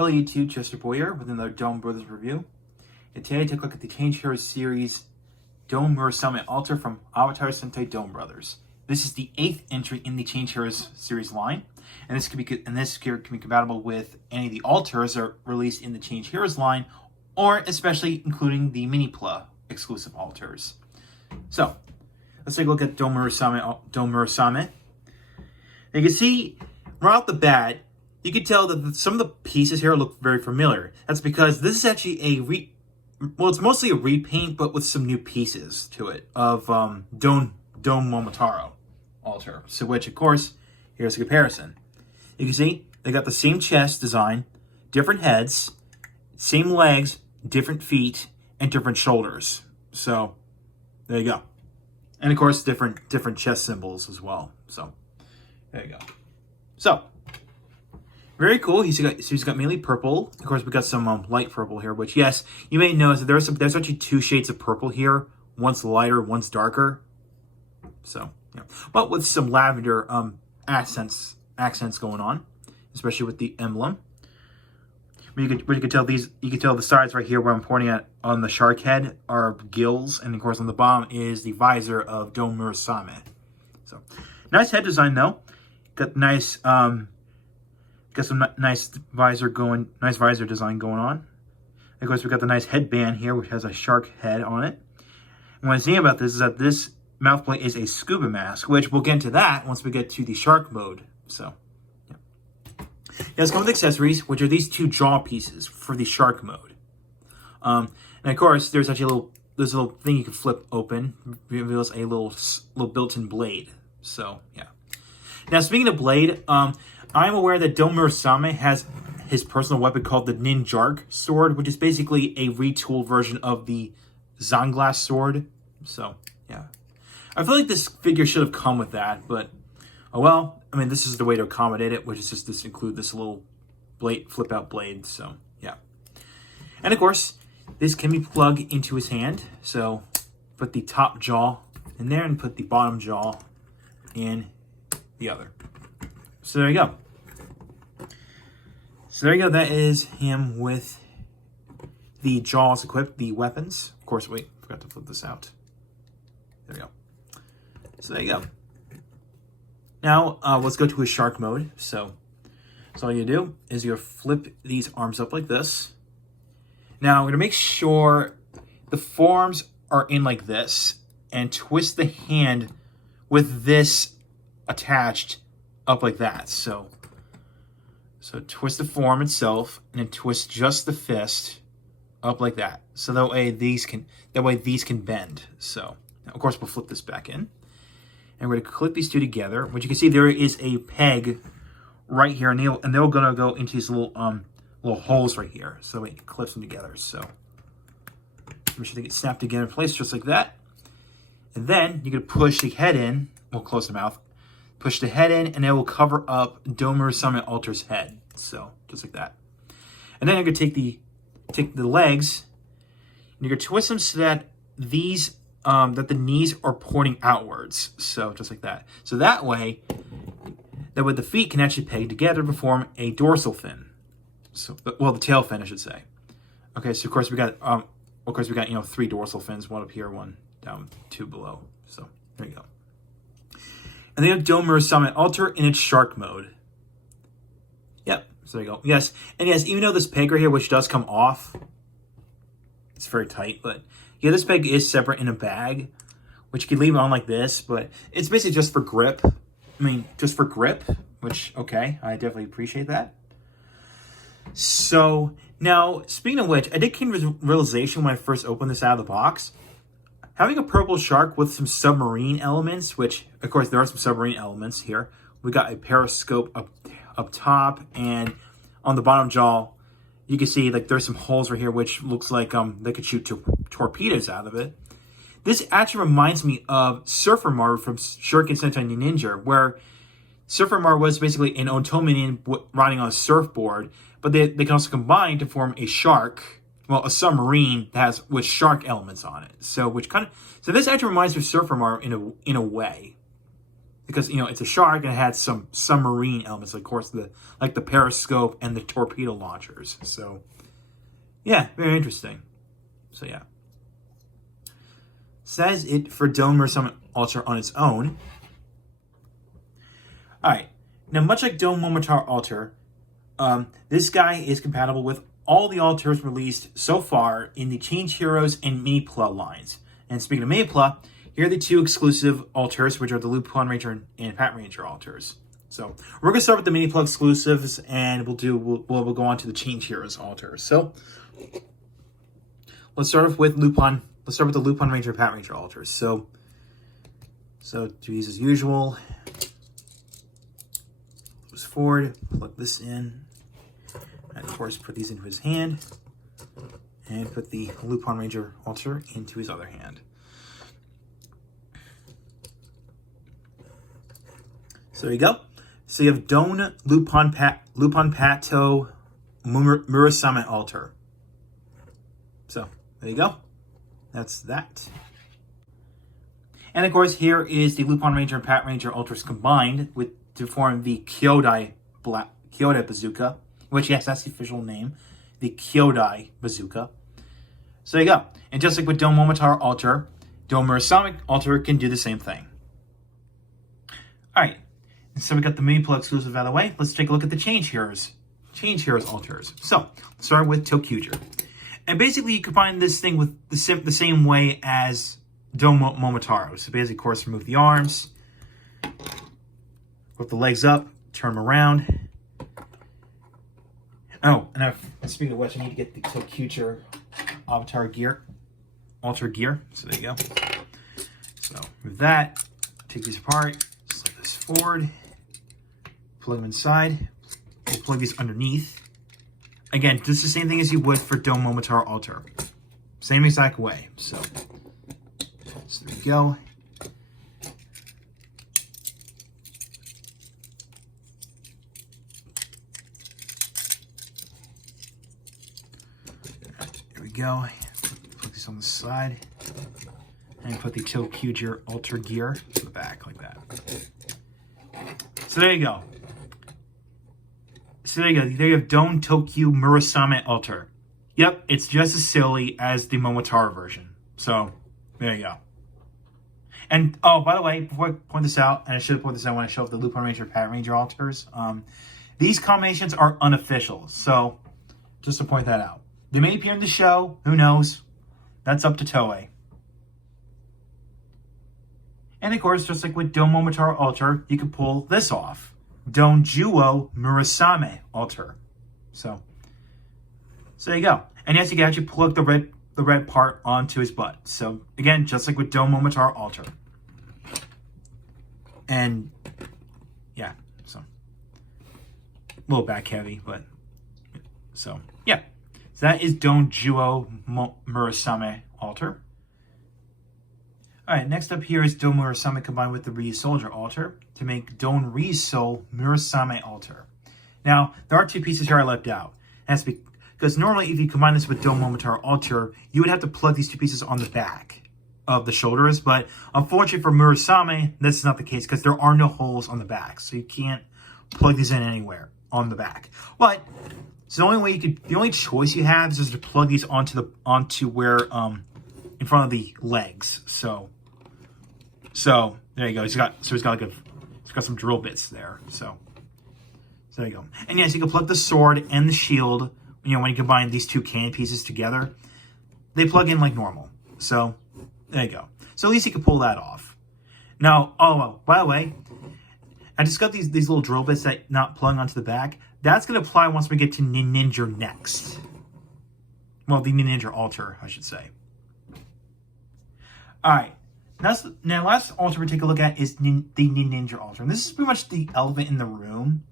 Hello YouTube, Chester Boyer with another Donbrothers review. And today I take a look at the Change Heroes series Murasame Alter from Avataro Sentai Donbrothers. This is the 8th entry in the Change Heroes series line, and this can be compatible with any of the alters that are released in the Change Heroes line, or especially including the Mini-Pla exclusive alters. So, let's take a look at Murasame. You can see right off the bat, you can tell that some of the pieces here look very familiar. That's because this is actually it's mostly a repaint, but with some new pieces to it of Don Momotaro alter. So which, of course, here's a comparison. You can see they got the same chest design, different heads, same legs, different feet, and different shoulders. So there you go. And of course, different chest symbols as well. So there you go. So very cool. He's got mainly purple. Of course, we got some light purple here, which, yes, you may notice that there's actually two shades of purple here. One's lighter, one's darker. So, yeah. But with some lavender accents going on, especially with the emblem. You can tell the sides right here where I'm pointing at on the shark head are gills, and of course on the bottom is the visor of Don Murasame. So, nice head design though. Got nice got some nice visor design going on. Of course, we got the nice headband here, which has a shark head on it. And what I'm saying about this is that this mouth plate is a scuba mask, which we'll get into that once we get to the shark mode. So, yeah. Let's go with accessories, which are these two jaw pieces for the shark mode. And of course, there's actually a little thing you can flip open, reveals a little built-in blade. So, yeah. Now, speaking of blade, I'm aware that Don Murasame has his personal weapon called the Ninjark sword, which is basically a retooled version of the Zanglass sword. So, yeah. I feel like this figure should have come with that, but, oh well. I mean, this is the way to accommodate it, which is just to include this little flip-out blade, so, yeah. And, of course, this can be plugged into his hand, so put the top jaw in there and put the bottom jaw in the other. So there you go. That is him with the jaws equipped, the weapons. Of course, wait, forgot to flip this out. There we go. So there you go. Now, let's go to his shark mode. So all you do is you flip these arms up like this. Now, I'm going to make sure the forearms are in like this and twist the hand with this attached up like that. So twist the forearm itself and then twist just the fist up like that. So that way these can bend. So now, of course, we'll flip this back in. And we're going to clip these two together. Which you can see there is a peg right here, and they're going to go into these little holes right here. So it clips them together. So make sure they get snapped together in place just like that. And then you're going to push the head in. We'll close the mouth. Push the head in, and it will cover up Don Murasame Alter's head. So, just like that. And then you're going to take the legs, and you're going to twist them so that that the knees are pointing outwards. So, just like that. So that way the feet can actually peg together to form a dorsal fin. So, well, the tail fin, I should say. Okay, so of course we got 3 dorsal fins, one up here, one down, 2 below. So, there you go. And they have Don Murasame Alter in its shark mode. Yep, so there you go. Yes, and yes, even though this peg right here, which does come off, it's very tight, but yeah, this peg is separate in a bag, which you can leave it on like this, but it's basically just for grip. Which, okay, I definitely appreciate that. So, now, speaking of which, I did come to the realization when I first opened this out of the box, having a purple shark with some submarine elements, which, of course, there are some submarine elements here. We got a periscope up top, and on the bottom jaw, you can see like there's some holes right here, which looks like they could shoot torpedoes out of it. This actually reminds me of Surfer Mar from Shuriken Sentai Ninja, where Surfer Mar was basically an Otominin riding on a surfboard, but they can also combine to form a shark. Well, a submarine that has with shark elements on it. So this actually reminds me of Surfer Mar in a way. because, you know, it's a shark and it had some submarine elements, of course, like the periscope and the torpedo launchers. So, yeah, very interesting. So, yeah. So that is it for Don Murasame Alter on its own. Alright, now much like Don Momotaro Alter, this guy is compatible with all the alters released so far in the Change Heroes and Mini-Pla lines. And speaking of Mini-Pla, here are the two exclusive alters, which are the Lupin Ranger and Pat Ranger alters. So we're gonna start with the Mini-Pla exclusives, and we'll go on to the Change Heroes alters. So let's start off with Lupin. Let's start with the Lupin Ranger and Pat Ranger alters. So do these as usual. Goes forward, plug this in, and of course put these into his hand, and put the Lupin Ranger alter into his other hand. So there you go. So you have Don Lupin Pato Murasame alter. So there you go. That's that. And of course, here is the Lupin Ranger and Pat Ranger alters combined to form the Kyodai Bazooka, which, yes, that's the official name, the Kyodai Bazooka. So there you go. And just like with Don Momotaro Alter, Don Murasame Alter can do the same thing. Alright, so we got the Mini-Pla exclusive out of the way. Let's take a look at the Change Heroes alters. So, let's start with Tokuger. And basically, you combine this thing with the same way as Don Momotaro. So basically, of course, remove the arms, put the legs up, turn them around. Oh, and speaking of which, I need to get the Tokuger Avataro alter gear. So there you go. So with that, take these apart, slide this forward, plug them inside. We'll plug these underneath. Again, this is the same thing as you would for Don Momotaro Alter. Same exact way. So there we go. There we go. Put these on the side. And put the Tokuger alter gear to the back like that. So there you go. So there you go. There you have Don Tokyo Murasame alter. Yep, it's just as silly as the Momotaro version. So there you go. And, oh, by the way, before I point this out, and I should have pointed this out when I show up the Lupin Ranger Pat Ranger alters, these combinations are unofficial. So just to point that out. They may appear in the show. Who knows? That's up to Toei. And, of course, just like with Don Momotaro Alter, you can pull this off. Don Juo Murasame alter. So there you go. And yes, you can actually plug the red part onto his butt. So, again, just like with Don Momotaro Alter. And, yeah, so. A little back heavy, but, so, yeah. So that is Don Juo Murasame Alter. Alright, next up here is Don Murasame combined with the Ri Soldier Alter to make Don Riso Murasame Alter. Now, there are two pieces here I left out. That's because normally if you combine this with Don Momotaro Alter, you would have to plug these two pieces on the back of the shoulders, but unfortunately for Murasame, this is not the case because there are no holes on the back, so you can't plug these in anywhere on the back. But so the only choice you have is just to plug these onto where in front of the legs. So there you go. He's got some drill bits there. So there you go. And yes, you can plug the sword and the shield. You know, when you combine these two can pieces together, they plug in like normal. So there you go. So at least you can pull that off. Now, by the way, I just got these little drill bits that not plug onto the back. That's going to apply once we get to Ninja next. Well, the Ninja Alter, I should say. All right. Now, last alter we take a look at is the Ninja Alter. And this is pretty much the elephant in the room.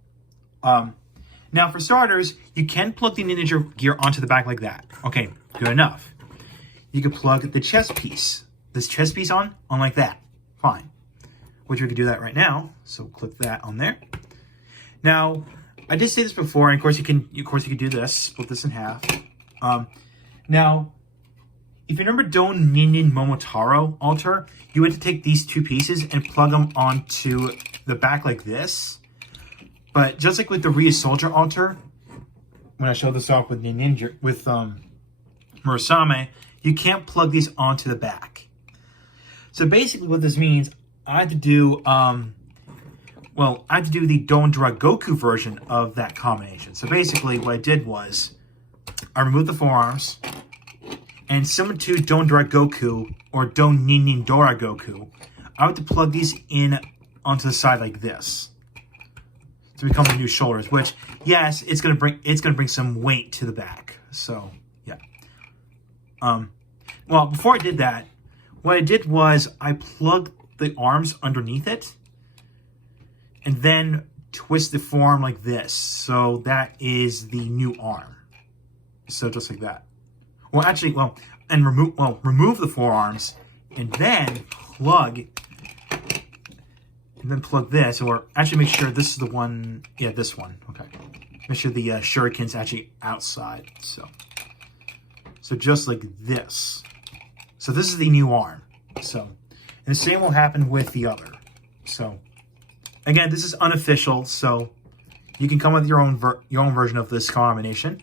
Now, for starters, you can plug the Ninja gear onto the back like that. Okay, good enough. You can plug the chest piece, this chest piece on like that. Fine. Which we can do that right now. So click that on there. Now, I did say this before, and of course you can do this, split this in half. Now, if you remember Don Momotaro Alter, you had to take these two pieces and plug them onto the back like this. But just like with the Ryu Soldier altar, when I showed this off with Murasame, you can't plug these onto the back. So basically what this means, I had to do, I had to do the Donbrothers Goku version of that combination. So basically what I did was, I removed the forearms, and similar to Donbrothers Goku, or Don Nin Dora Goku, I had to plug these in onto the side like this to become the new shoulders. Which, yes, it's gonna bring some weight to the back. So yeah. Well, before I did that, what I did was I plugged the arms underneath it, and then twist the forearm like this. So that is the new arm. So just like that. Well, actually, remove the forearms, and then plug this, or actually make sure this is the one. Yeah, this one. Okay. Make sure the shuriken's actually outside. So just like this. So this is the new arm. So, and the same will happen with the other. So, again, this is unofficial, so you can come with your own version of this combination.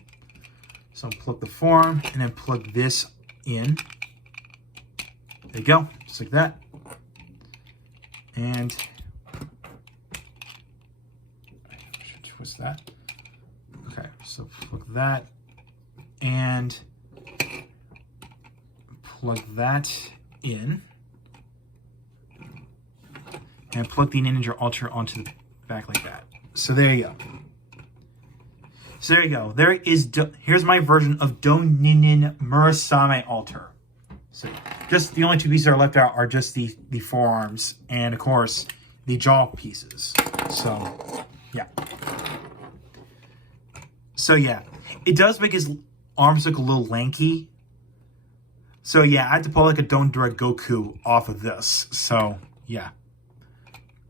So plug the forearm and then plug this in. There you go, just like that. And I should twist that. Okay, so plug that and plug that in, and plug the Ninja Ultra onto the back like that. So there you go. So there you go. Here's my version of Don Nin Murasame altar. So just the only two pieces that are left out are just the forearms and of course the jaw pieces. So yeah. So yeah, it does make his arms look a little lanky. So yeah, I had to pull like a Donbrothers Goku off of this. So yeah.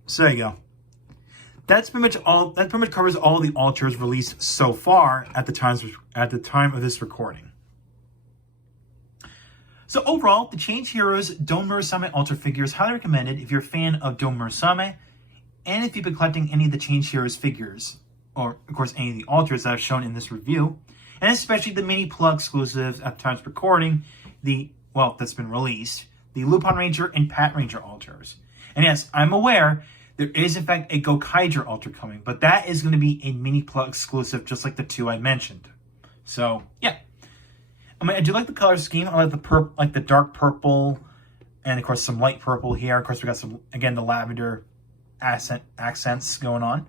So there you go. That's pretty much all. That pretty much covers all the altars released so far at the time of this recording. So overall, the Change Heroes Don Murasame altar figure is highly recommended if you're a fan of Don Murasame, and if you've been collecting any of the Change Heroes figures, or of course any of the altars that I've shown in this review, and especially the mini plug exclusives at the time of recording, that's been released, the Lupin Ranger and Pat Ranger altars. And yes, I'm aware there is in fact a Gokaiger altar coming, but that is going to be a mini plug exclusive, just like the two I mentioned. So yeah, I do like the color scheme. I like the dark purple, and of course some light purple here. Of course we got some, again, the lavender accents going on.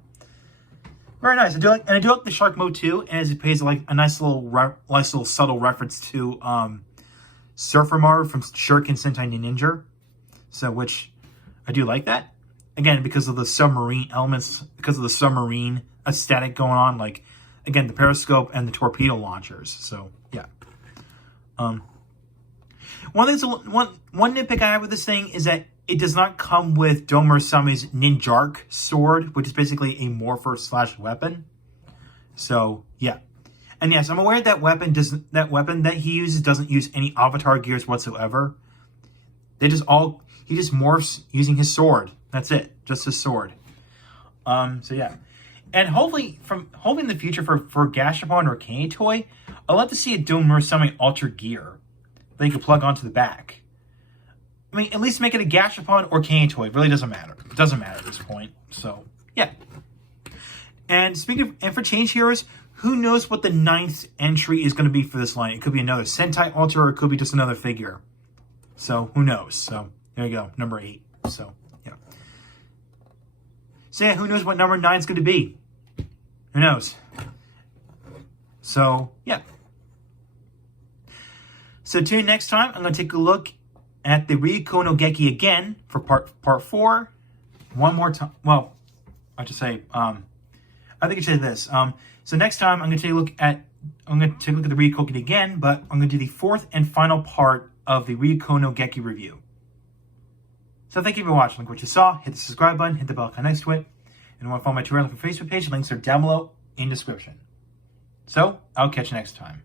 Very nice. I do like the shark mode too, as it pays like a nice little subtle reference to Surfer Marv from Shuriken Sentai Ninja. So which I do like that. Again, because of the submarine elements, because of the submarine aesthetic going on, like, again, the periscope and the torpedo launchers. So, yeah. One nitpick I have with this thing is that it does not come with Don Murasame's Ninjark sword, which is basically a morpher / weapon. So, yeah. And yes, I'm aware that weapon that he uses doesn't use any Avatar gears whatsoever. He just morphs using his sword. That's it, just his sword. So yeah, and hopefully in the future for Gashapon or Kane Toy, I'd love to see a Don Murasame alter gear that you can plug onto the back. I mean, at least make it a Gashapon or Kane Toy. It really doesn't matter. It doesn't matter at this point. So yeah. And for Change Heroes, who knows what the 9th entry is going to be for this line? It could be another Sentai altar, or it could be just another figure. So who knows? So there you go, number 8. So. So yeah, who knows what number 9 is going to be? Who knows? So, yeah. So tune in next time. I'm going to take a look at the Ryuko no Geki again for part 4. One more time. Well, I have to say, I think I should say this. So next time I'm going to take a look at the Ryuko Geki again, but I'm going to do the 4th and final part of the Ryuko no Geki review. So thank you for watching. Like what you saw, hit the subscribe button, hit the bell icon next to it. And if you want to follow my Twitter and Facebook page, links are down below in the description. So, I'll catch you next time.